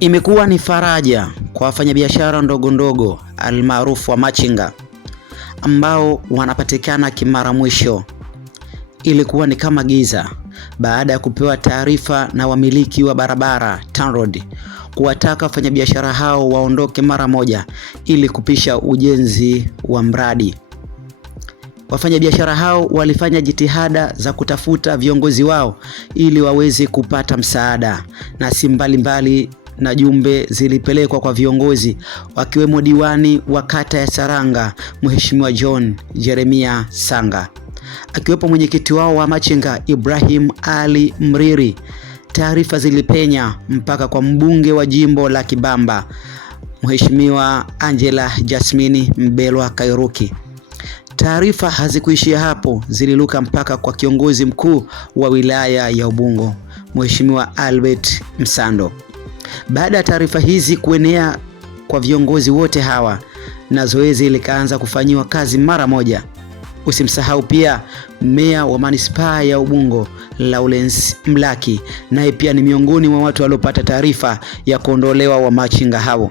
Imekuwa ni faraja kwa wafanyabiashara ndogo ndogo almaarufu wa machinga ambao wanapatikana Kimara Mwisho. Ilikuwa ni kama giza baada ya kupewa taarifa na wamiliki wa barabara TANROADS kuwataka wafanyabiashara hao waondoke mara moja ili kupisha ujenzi wa mradi. Wafanyabiashara hao walifanya jitihada za kutafuta viongozi wao ili waweze kupata msaada, na si mbalimbali na jumbe zilipelekwa kwa viongozi wakiwemo diwani wa kata ya Saranga Mheshimiwa John Jeremia Sanga, akiwepo mwenyekiti wao wa machinga Ibrahim Ali Mriri. Taarifa zilipenya mpaka kwa mbunge wa jimbo la Kibamba Mheshimiwa Angela Jasmine Mbelwa Kairuki. Taarifa hazikuishia hapo, zililuka mpaka kwa kiongozi mkuu wa wilaya ya Ubungo Mheshimiwa Albert Msando. Baada ya taarifa hizi kuenea kwa viongozi wote hawa, na zoezi likaanza kufanyiwa kazi mara moja. Usimsahau pia meya wa manispaa ya Ubungo Lawrence Mlaki, naye pia ni miongoni mwa watu waliopata taarifa ya kuondolewa wa machinga hao.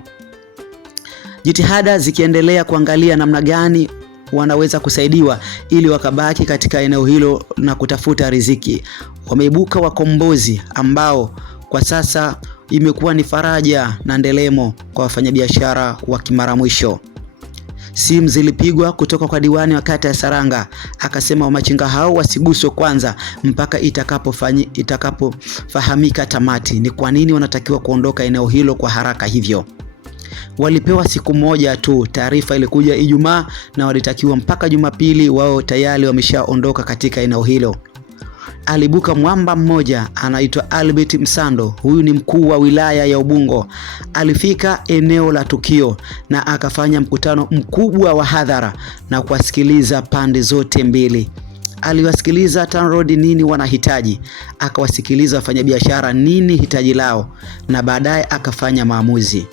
Jitihada zikiendelea kuangalia namna gani wanaweza kusaidiwa ili wakabaki katika eneo hilo na kutafuta riziki. Wameibuka wakombozi ambao kwa sasa imekuwa ni faraja na ndelemo kwa wafanyabiashara wa Kimara Mwisho. Simu zilipigwa kutoka kwa diwani wa kata ya Saranga, akasema wamachinga hao wasiguswe kwanza mpaka itakapofahamika tamati ni kwa nini wanatakiwa kuondoka eneo hilo kwa haraka hivyo. Walipewa siku moja tu, taarifa ilikuja Ijumaa na walitakiwa mpaka Jumapili wao tayari wameshaondoka katika eneo hilo. Alibuka mwamba mmoja anaitwa Albert Msando, huyu ni mkuu wa wilaya ya Ubungo. Alifika eneo la tukio na akafanya mkutano mkubwa wa hadhara na kuwasikiliza pande zote mbili. Aliwasikiliza TANROADS nini wanahitaji, akawasikiliza wafanyabiashara nini hitaji lao, na baadaye akafanya maamuzi.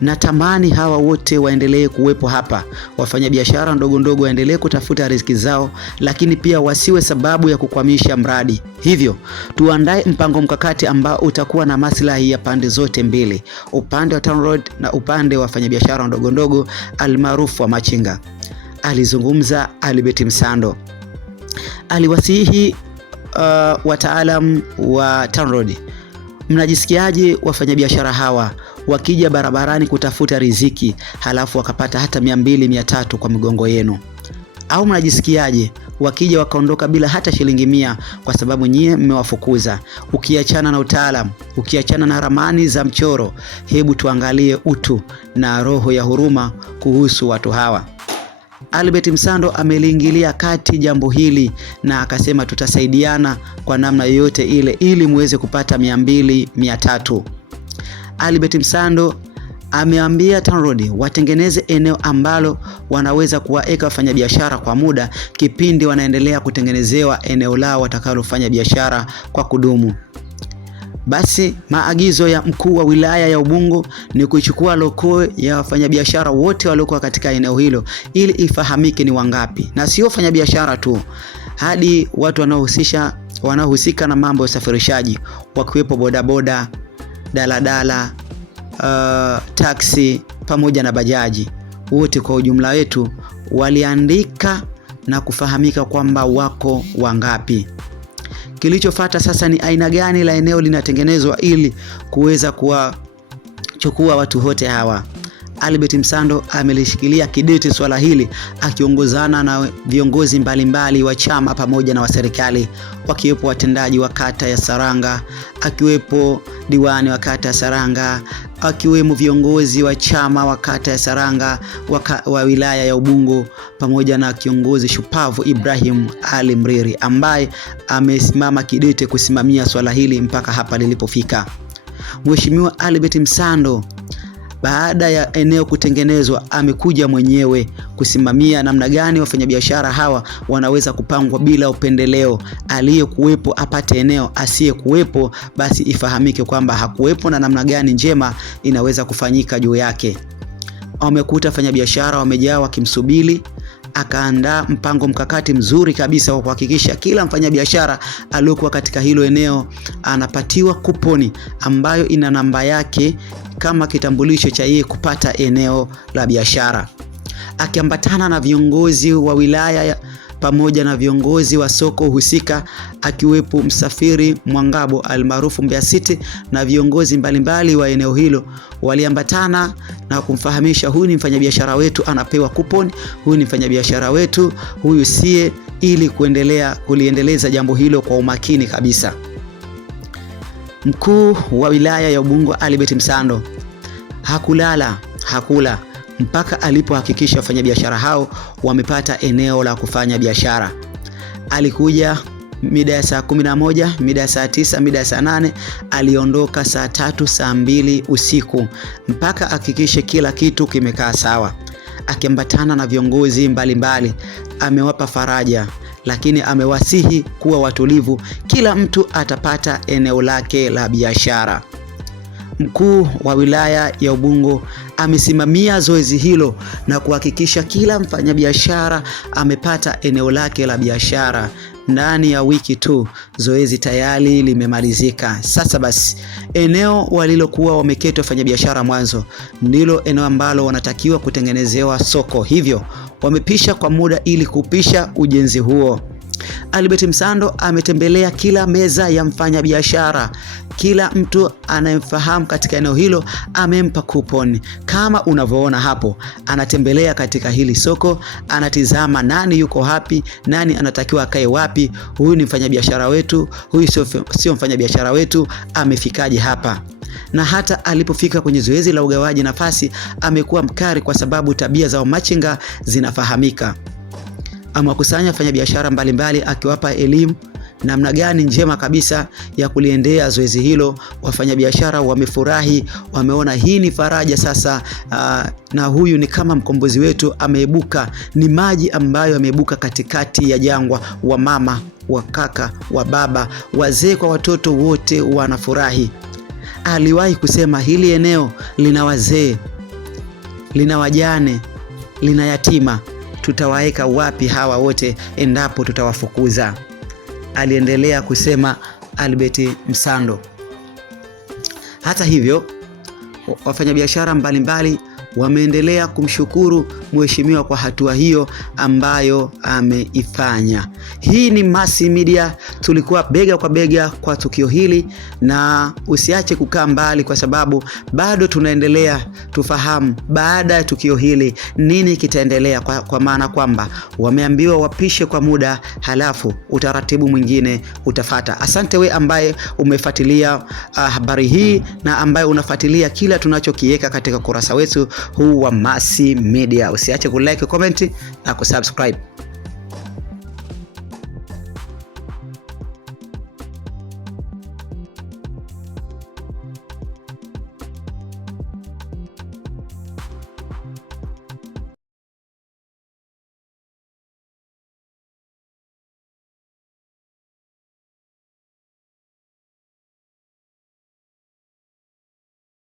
Natamani hawa wote waendelee kuwepo hapa, wafanyabiashara ndogo ndogo waendelee kutafuta riziki zao, lakini pia wasiwe sababu ya kukwamisha mradi. Hivyo tuandae mpango mkakati ambao utakuwa na maslahi ya pande zote mbili, upande wa TANROADS na upande wa wafanyabiashara ndogo ndogo almaarufu wa machinga. Alizungumza Albert Msando. Aliwasihi wataalamu wa TANROADS, mnajisikiaje wafanyabiashara hawa wakija barabarani kutafuta riziki halafu wakapata hata 200-300 kwa migongo yenu? Au mnajisikiaje wakija wakaondoka bila hata shilingi 100 kwa sababu nyie mmewafukuza? Ukiachana na utaalamu, ukiachana na ramani za mchoro, hebu tuangalie utu na roho ya huruma kuhusu watu hawa. Albert Msando ameliingilia kati jambo hili na akasema tutasaidiana kwa namna yoyote ile ili muweze kupata 200-300. Albert Msando ameambia TANROADS watengeneze eneo ambalo wanaweza kuwaeka wafanyabiashara kwa muda kipindi wanaendelea kutengenezewa eneo lao watakalofanya biashara kwa kudumu. Basi maagizo ya mkuu wa wilaya ya Ubungo ni kuichukua loko ya wafanyabiashara wote waliokuwa katika eneo hilo ili ifahamike ni wangapi, na sio wafanyabiashara tu, hadi watu wanaohusika na mambo ya usafirishaji, wakiwepo bodaboda, daladala, taksi pamoja na bajaji. Wote kwa ujumla wetu waliandika na kufahamika kwamba wako wangapi. Kilichofuata sasa ni aina gani la eneo linatengenezwa ili kuweza kuwachukua watu wote hawa. Albert Msando amelishikilia kidete swala hili akiongozana na viongozi mbalimbali wa chama pamoja na wa serikali, wakiwepo watendaji wa kata ya Saranga, akiwepo diwani wa kata ya Saranga, akiwemo viongozi wa chama wa kata ya Saranga wa wilaya ya Ubungo, pamoja na kiongozi shupavu Ibrahim Ali Mriri ambaye amesimama kidete kusimamia swala hili mpaka hapa lilipofika. Mheshimiwa Albert Msando, baada ya eneo kutengenezwa, amekuja mwenyewe kusimamia namna gani wafanyabiashara hawa wanaweza kupangwa bila upendeleo. Aliyekuwepo apate eneo, asiyekuwepo basi ifahamike kwamba hakuwepo na namna gani njema inaweza kufanyika juu yake. Wamekuta wafanyabiashara wamejaa wakimsubiri akaandaa mpango mkakati mzuri kabisa wa kuhakikisha kila mfanyabiashara aliyokuwa katika hilo eneo anapatiwa kuponi ambayo ina namba yake kama kitambulisho cha yeye kupata eneo la biashara. Akiambatana na viongozi wa wilaya pamoja na viongozi wa soko husika, akiwepo Msafiri Mwangabo almaarufu Mbeya City, na viongozi mbalimbali wa eneo hilo waliambatana na kumfahamisha huyu ni mfanyabiashara wetu anapewa kuponi, huyu ni mfanyabiashara wetu, huyu sie, ili kuliendeleza jambo hilo kwa umakini kabisa. Mkuu wa wilaya ya Ubungo Albert Msando hakula mpaka alipohakikisha wafanyabiashara hao wamepata eneo la kufanya biashara. Alikuja mida ya saa 11, mida ya saa 9, mida ya saa 8, aliondoka saa 3, saa 2 usiku mpaka hakikishe kila kitu kimekaa sawa. Akiambatana na viongozi mbalimbali, amewapa faraja, lakini amewasihi kuwa watulivu, kila mtu atapata eneo lake la biashara. Mkuu wa wilaya ya Ubungo amesimamia zoezi hilo na kuhakikisha kila mfanyabiashara amepata eneo lake la biashara. Ndani ya wiki tu zoezi tayari limemalizika. Sasa basi, eneo walilokuwa wameketi wafanyabiashara mwanzo ndilo eneo ambalo wanatakiwa kutengenezewa soko, hivyo wamepisha kwa muda ili kupisha ujenzi huo. Albert Msando ametembelea kila meza ya mfanyabiashara. Kila mtu anayemfahamu katika eneo hilo amempa kuponi. Kama unavyoona hapo, anatembelea katika hili soko, anatizama nani yuko wapi, nani anatakiwa akae wapi, huyu ni mfanyabiashara wetu, huyu sio mfanyabiashara wetu, amefikaje hapa. Na hata alipofika kwenye zoezi la ugawaji nafasi, amekuwa mkali kwa sababu tabia za wamachinga zinafahamika. Amewakusanya wafanyabiashara mbalimbali akiwapa elimu namna gani njema kabisa ya kuliendea zoezi hilo. Wafanyabiashara wamefurahi, wameona hii ni faraja sasa, na huyu ni kama mkombozi wetu ameibuka, ni maji ambayo ameibuka katikati ya jangwa. Wa mama, wa kaka, wa baba, wazee kwa watoto wote wanafurahi. Aliwahi kusema hili eneo lina wazee, lina wajane, lina yatima, tutawaeka wapi hawa wote endapo tutawafukuza? Aliendelea kusema Albert Msando. Hata hivyo, wafanyabiashara mbalimbali wameendelea kumshukuru mheshimiwa kwa hatua hiyo ambayo ameifanya. Hii ni Masi Media, tulikuwa bega kwa bega kwa tukio hili, na usiache kukaa mbali kwa sababu bado tunaendelea tufahamu baada ya tukio hili nini kitaendelea, kwa maana kwamba wameambiwa wapishe kwa muda, halafu utaratibu mwingine utafata. Asante we ambaye umefuatilia habari hii na ambaye unafuatilia kila tunachokiweka katika kurasa wetu huu wa Masi Media. Usiache kulike, comment na kusubscribe.